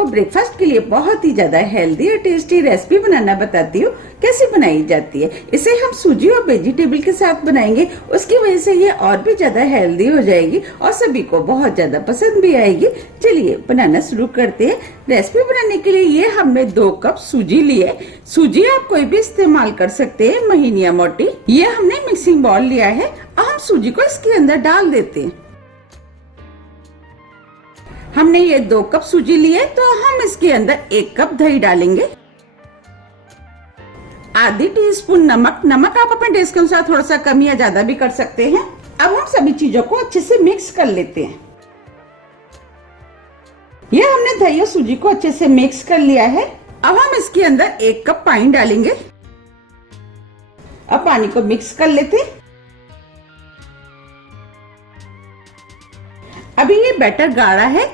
आपको ब्रेकफास्ट के लिए बहुत ही ज्यादा हेल्दी और टेस्टी रेसिपी बनाना बताती हूँ कैसे बनाई जाती है। इसे हम सूजी और वेजिटेबल के साथ बनाएंगे, उसकी वजह से ये और भी ज्यादा हेल्दी हो जाएगी और सभी को बहुत ज्यादा पसंद भी आएगी। चलिए बनाना शुरू करते हैं। रेसिपी बनाने के लिए ये हमने 2 कप सूजी लिए। सूजी आप कोई भी इस्तेमाल कर सकते हैं, महीन या मोटी। ये हमने मिक्सिंग बाउल लिया है। अब हम सूजी को इसके अंदर डाल देते हैं। हमने ये 2 कप सूजी लिए तो हम इसके अंदर 1 कप दही डालेंगे, आधी टीस्पून नमक आप अपने टेस्ट के अनुसार थोड़ा सा कम या ज्यादा भी कर सकते हैं। अब हम सभी चीजों को अच्छे से मिक्स कर लेते हैं। ये हमने दही और सूजी को अच्छे से मिक्स कर लिया है। अब हम इसके अंदर 1 कप पानी डालेंगे। अब पानी को मिक्स कर लेते हैं। अभी ये बैटर गाढ़ा है।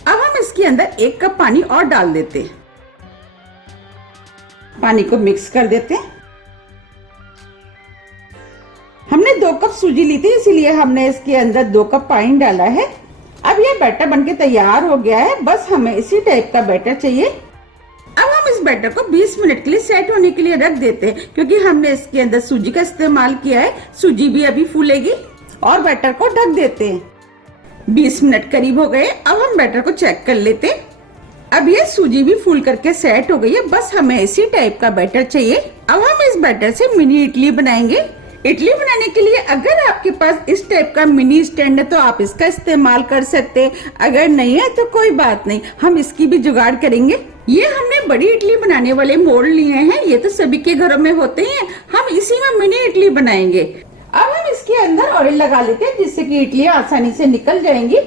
अब हम इसके अंदर 1 कप पानी और डाल देते हैं। पानी को मिक्स कर देते हैं। हमने 2 कप सूजी ली थी, इसीलिए हमने इसके अंदर 2 कप पानी डाला है। अब ये बैटर बनके तैयार हो गया है। बस हमें इसी टाइप का बैटर चाहिए। अब हम इस बैटर को 20 मिनट के लिए सेट होने के लिए रख देते हैं, क्योंकि हमने इसके अंदर सूजी का इस्तेमाल किया है। सूजी भी अभी फूलेगी और बैटर को ढक देते हैं। 20 मिनट करीब हो गए। अब हम बैटर को चेक कर लेते हैं। अब ये सूजी भी फूल करके सेट हो गई है। बस हमें इसी टाइप का बैटर चाहिए। अब हम इस बैटर से मिनी इडली बनाएंगे। इडली बनाने के लिए अगर आपके पास इस टाइप का मिनी स्टैंड है तो आप इसका इस्तेमाल कर सकते हैं, अगर नहीं है तो कोई बात नहीं, हम इसकी भी जुगाड़ करेंगे। ये हमने बड़ी इडली बनाने वाले मोल्ड लिए हैं। ये तो सभी के घरों में होते हैं। हम इसी में मिनी इडली बनाएंगे। अब हम इसके अंदर ऑयल लगा लेते हैं, जिससे कि इडली आसानी से निकल जाएंगी।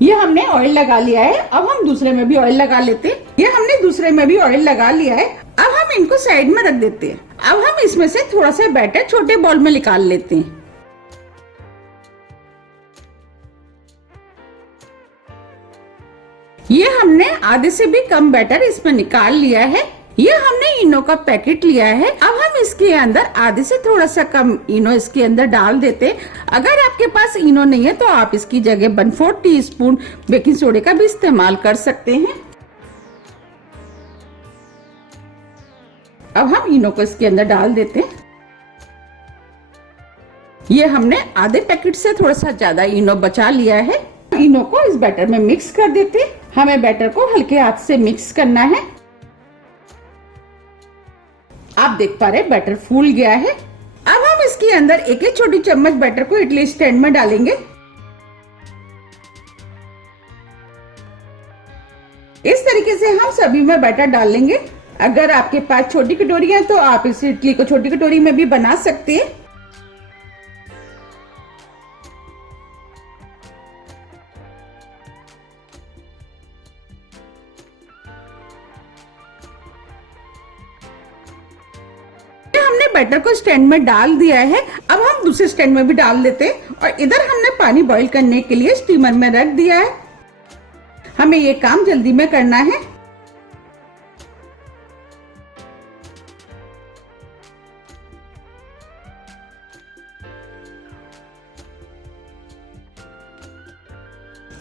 ये हमने ऑयल लगा लिया है। अब हम दूसरे में भी ऑयल लगा लेते हैं। ये हमने दूसरे में भी ऑयल लगा लिया है। अब हम इनको साइड में रख देते हैं। अब हम इसमें से थोड़ा सा बैटर छोटे बाउल में निकाल लेते हैं। ये हमने आधे से भी कम बैटर इसमें निकाल लिया है। ये हमने इनो का पैकेट लिया है। अब हम इसके अंदर आधे से थोड़ा सा कम इनो इसके अंदर डाल देते हैं। अगर आपके पास इनो नहीं है तो आप इसकी जगह 1/4 टीस्पून बेकिंग सोडे का भी इस्तेमाल कर सकते हैं। अब हम इनो को इसके अंदर डाल देते हैं। ये हमने आधे पैकेट से थोड़ा सा ज्यादा इनो बचा लिया है। इनो को इस बैटर में मिक्स कर देते हैं। हमें बैटर को हल्के हाथ से मिक्स करना है। आप देख पा रहे बैटर फूल गया है। अब हम इसके अंदर 1 छोटी चम्मच बैटर को इडली स्टैंड में डालेंगे। इस तरीके से हम सभी में बैटर डालेंगे। अगर आपके पास छोटी कटोरी है तो आप इस इडली को छोटी कटोरी में भी बना सकते हैं। बैटर को स्टैंड में डाल दिया है। अब हम दूसरे स्टैंड में भी डाल देते हैं और इधर हमने पानी बॉईल करने के लिए स्टीमर में रख दिया है। हमें ये काम जल्दी में करना है।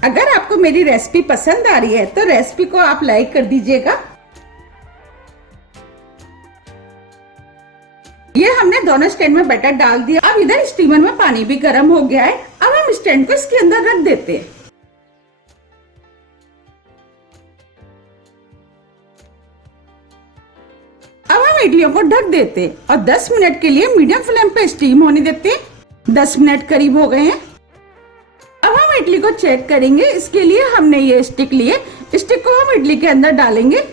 अगर आपको मेरी रेसिपी पसंद आ रही है तो रेसिपी को आप लाइक कर दीजिएगा। ये हमने दोनों स्टैंड में बैटर डाल दिया। अब इधर स्टीमर में पानी भी गर्म हो गया है। अब हम स्टैंड को इसके अंदर रख देते हैं। अब हम इडलियों को ढक देते हैं और 10 मिनट के लिए मीडियम फ्लेम पे स्टीम होने देते हैं। 10 मिनट करीब हो गए हैं। अब हम इडली को चेक करेंगे। इसके लिए हमने ये स्टिक लिए। स्टिक को हम इडली के अंदर डालेंगे।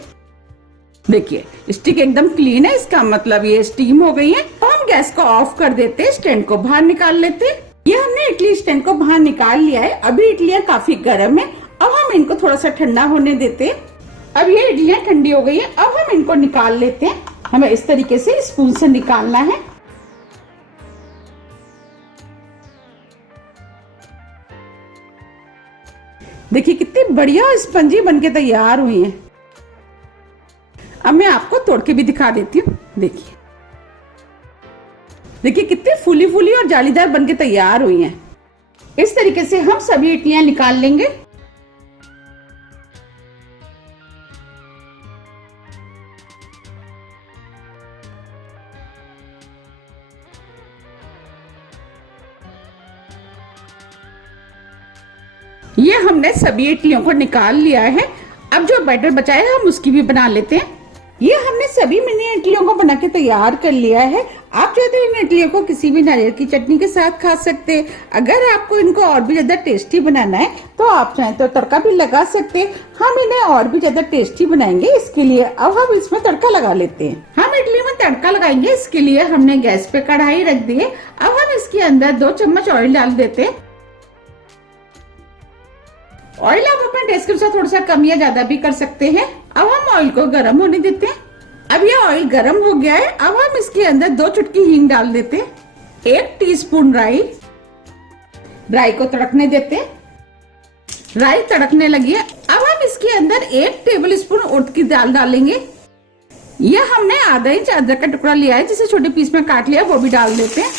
देखिए स्टिक एकदम क्लीन है, इसका मतलब ये स्टीम हो गई है। तो हम गैस को ऑफ कर देते हैं, स्टैंड को बाहर निकाल लेते हैं। ये हमने इडली स्टैंड को बाहर निकाल लिया है। अभी इडलियां काफी गर्म है। अब हम इनको थोड़ा सा ठंडा होने देते हैं। अब ये इडलियां ठंडी हो गई है। अब हम इनको निकाल लेते हैं। हमें इस तरीके से स्पून से निकालना है। देखिए कितनी बढ़िया और स्पंजी बनके तैयार हुई है। अब मैं आपको तोड़ के भी दिखा देती हूँ। देखिए देखिए कितनी फूली फूली और जालीदार बनके तैयार हुई हैं। इस तरीके से हम सभी इडलियां निकाल लेंगे। ये हमने सभी इडलियों को निकाल लिया है। अब जो बैटर बचा है हम उसकी भी बना लेते हैं। ये हमने सभी मिनी इडलियों को बना के तैयार कर लिया है। आप चाहे तो इन इडलियों को किसी भी नारियल की चटनी के साथ खा सकते हैं। अगर आपको इनको और भी ज्यादा टेस्टी बनाना है तो आप चाहे तो तड़का भी लगा सकते हैं। हम इन्हें और भी ज्यादा टेस्टी बनाएंगे, इसके लिए अब हम इसमें तड़का लगा लेते हैं। हम इडली में तड़का लगाएंगे, इसके लिए हमने गैस पे कढ़ाई रख दी है। अब हम इसके अंदर 2 चम्मच ऑयल डाल देते हैं। ऑयल आप अपने टेस्ट के अनुसार थोड़ा सा कम या ज्यादा भी कर सकते हैं। अब हम ऑयल को गर्म होने देते हैं। अब ये ऑयल गर्म हो गया है। अब हम इसके अंदर 2 चुटकी हींग डाल देते हैं। 1 टीस्पून राई को तड़कने देते हैं। राई तड़कने लगी है। अब हम इसके अंदर 1 टेबल स्पून उड़द की दाल डालेंगे। यह हमने आधा इंच अदरक का टुकड़ा लिया है जिसे छोटे पीस में काट लिया, वो भी डाल देते हैं।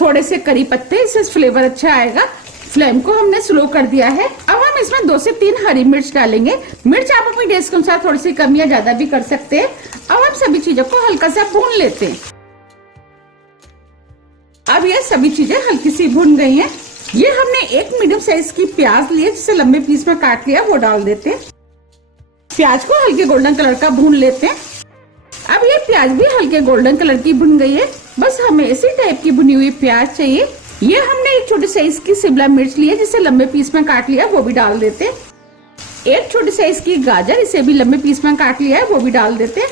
थोड़े से करी पत्ते, इससे फ्लेवर अच्छा आएगा। फ्लेम को हमने स्लो कर दिया है। अब हम इसमें 2 से 3 हरी मिर्च डालेंगे। मिर्च आप अपनी टेस्ट के अनुसार थोड़ी सी कम या ज्यादा भी कर सकते हैं। अब हम सभी चीजों को हल्का सा भून लेते हैं। अब ये सभी चीजें हल्की सी भून गई हैं। ये हमने 1 मीडियम साइज की प्याज ली है जिसे लंबे पीस में काट लिया, वो डाल देते हैं। प्याज को हल्के गोल्डन कलर का भून लेते हैं। अब ये प्याज भी हल्के गोल्डन कलर की भुन गई है। बस हमें इसी टाइप की भुनी हुई प्याज चाहिए। ये हमने 1 छोटे साइज की शिमला मिर्च ली है जिसे लंबे पीस में काट लिया, वो भी डाल देते हैं। 1 छोटे साइज की गाजर, इसे भी लंबे पीस में काट लिया है, वो भी डाल देते हैं।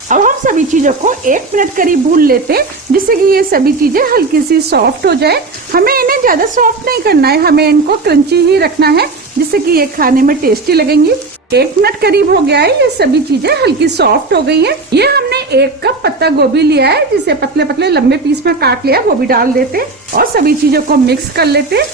अब हम सभी चीजों को 1 मिनट करीब भून लेते हैं जिससे कि ये सभी चीजें हल्की सी सॉफ्ट हो जाए। हमें इन्हें ज्यादा सॉफ्ट नहीं करना है, हमें इनको क्रंची ही रखना है जिससे कि ये खाने में टेस्टी लगेंगी। 1 मिनट करीब हो गया है। ये सभी चीजें हल्की सॉफ्ट हो गई है। ये हमने 1 कप पत्ता गोभी लिया है जिसे पतले पतले लंबे पीस में काट लिया, वो भी डाल देते हैं और सभी चीजों को मिक्स कर लेते हैं।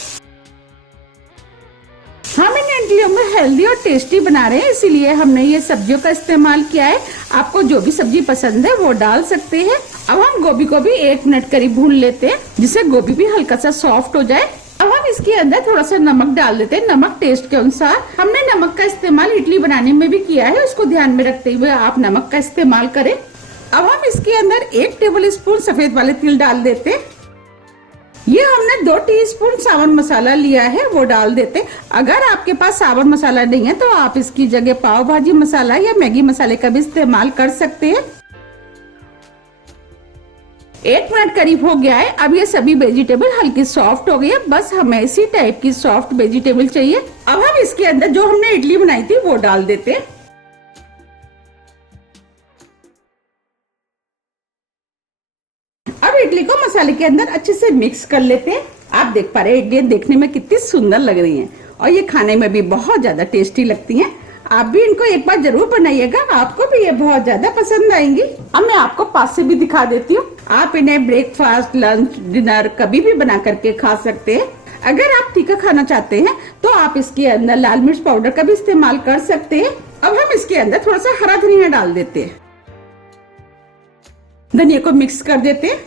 हम इन इडलियों में हेल्दी और टेस्टी बना रहे हैं, इसीलिए हमने ये सब्जियों का इस्तेमाल किया है। आपको जो भी सब्जी पसंद है वो डाल सकते हैं। अब हम गोभी को भी 1 मिनट करीब भून लेते हैं जिससे गोभी भी हल्का सा सॉफ्ट हो जाए। अब हम इसके अंदर थोड़ा सा नमक डाल देते हैं, नमक टेस्ट के अनुसार। हमने नमक का इस्तेमाल इडली बनाने में भी किया है, उसको ध्यान में रखते हुए आप नमक का इस्तेमाल करें। अब हम इसके अंदर 1 टेबल स्पून सफेद वाले तिल डाल देते हैं। ये हमने 2 टीस्पून सावन मसाला लिया है, वो डाल देते। अगर आपके पास सावन मसाला नहीं है तो आप इसकी जगह पाव भाजी मसाला या मैगी मसाले का भी इस्तेमाल कर सकते हैं। 1 मिनट करीब हो गया है। अब ये सभी वेजिटेबल हल्की सॉफ्ट हो गई है। बस हमें इसी टाइप की सॉफ्ट वेजिटेबल चाहिए। अब हम इसके अंदर जो हमने इडली बनाई थी वो डाल देते हैं। अब इडली को मसाले के अंदर अच्छे से मिक्स कर लेते हैं। आप देख पा रहे हैं इडली देखने में कितनी सुंदर लग रही हैं और ये खाने में भी बहुत ज्यादा टेस्टी लगती हैं। आप भी इनको एक बार जरूर बनाइएगा, आपको भी ये बहुत ज्यादा पसंद आएंगी। अब मैं आपको पास से भी दिखा देती हूँ। आप इन्हें ब्रेकफास्ट, लंच, डिनर कभी भी बना करके खा सकते हैं। अगर आप तीखा खाना चाहते हैं तो आप इसके अंदर लाल मिर्च पाउडर का भी इस्तेमाल कर सकते हैं। अब हम इसके अंदर थोड़ा सा हरा धनिया डाल देते हैं। धनिया को मिक्स कर देते हैं।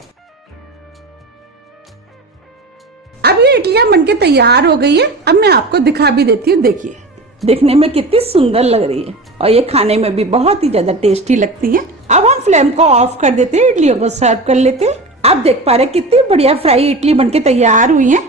अब ये इडलियां बनके तैयार हो गई है। अब मैं आपको दिखा भी देती हूँ। देखिए देखने में कितनी सुंदर लग रही है और ये खाने में भी बहुत ही ज्यादा टेस्टी लगती है। अब हम फ्लेम को ऑफ कर देते हैं, इडलियों को सर्व कर लेते हैं। आप देख पा रहे हैं कितनी बढ़िया फ्राई इडली बनके तैयार हुई है।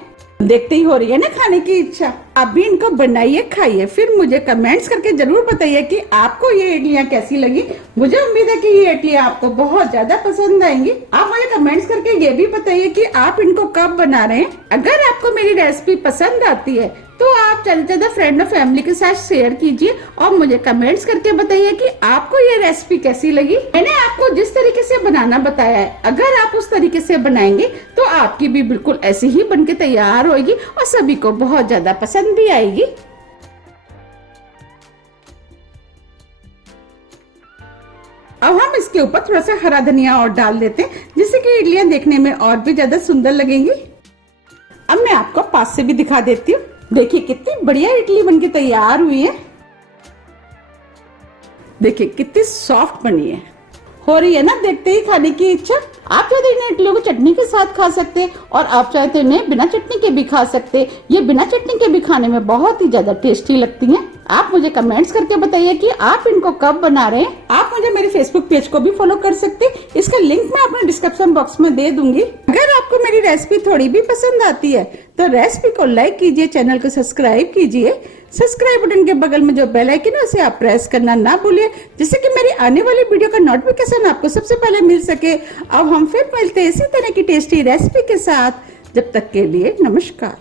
देखते ही हो रही है ना खाने की इच्छा। आप भी इनको बनाइए, खाइए, फिर मुझे कमेंट्स करके जरूर बताइए कि आपको ये इडलियां कैसी लगी। मुझे उम्मीद है कि ये इडलियां आपको बहुत ज्यादा पसंद आएंगी। आप मुझे कमेंट्स करके ये भी बताइए कि आप इनको कब बना रहे हैं। अगर आपको मेरी रेसिपी पसंद आती है तो आप ज्यादा से ज्यादा फ्रेंड और फैमिली के साथ शेयर कीजिए और मुझे कमेंट्स करके बताइए कि आपको ये रेसिपी कैसी लगी। मैंने आपको जिस तरीके से बनाना बताया है, अगर आप उस तरीके से बनाएंगे तो आपकी भी बिल्कुल ऐसी ही बनके तैयार होगी और सभी को बहुत ज्यादा पसंद भी आएगी। अब हम इसके ऊपर थोड़ा सा हरा धनिया और डाल देते हैं जिससे कि इडलियां देखने में और भी ज्यादा सुंदर लगेंगी। अब मैं आपको पास से भी दिखा देती हूँ। देखिए कितनी बढ़िया इडली बनके तैयार हुई है। देखिए कितनी सॉफ्ट बनी है हो रही है ना देखते ही खाने की इच्छा। आप चाहे तो इन्हें इडलियों को चटनी के साथ खा सकते हैं और आप चाहे तो इन्हें बिना चटनी के भी खा सकते हैं। ये बिना चटनी के भी खाने में बहुत ही ज्यादा टेस्टी लगती हैं। आप मुझे कमेंट्स करके बताइए कि आप इनको कब बना रहे हैं। आप मुझे मेरे फेसबुक पेज को भी फॉलो कर सकते हैं, इसका लिंक मैं अपने डिस्क्रिप्शन बॉक्स में दे दूंगी। अगर आपको मेरी रेसिपी थोड़ी भी पसंद आती है तो रेसिपी को लाइक कीजिए, चैनल को सब्सक्राइब कीजिए। सब्सक्राइब बटन के बगल में जो बेल आइकन है उसे आप प्रेस करना ना भूलिए, जिससे कि मेरी आने वाली वीडियो का नोटिफिकेशन आपको सबसे पहले मिल सके। अब हम फिर मिलते हैं इसी तरह की टेस्टी रेसिपी के साथ। जब तक के लिए नमस्कार।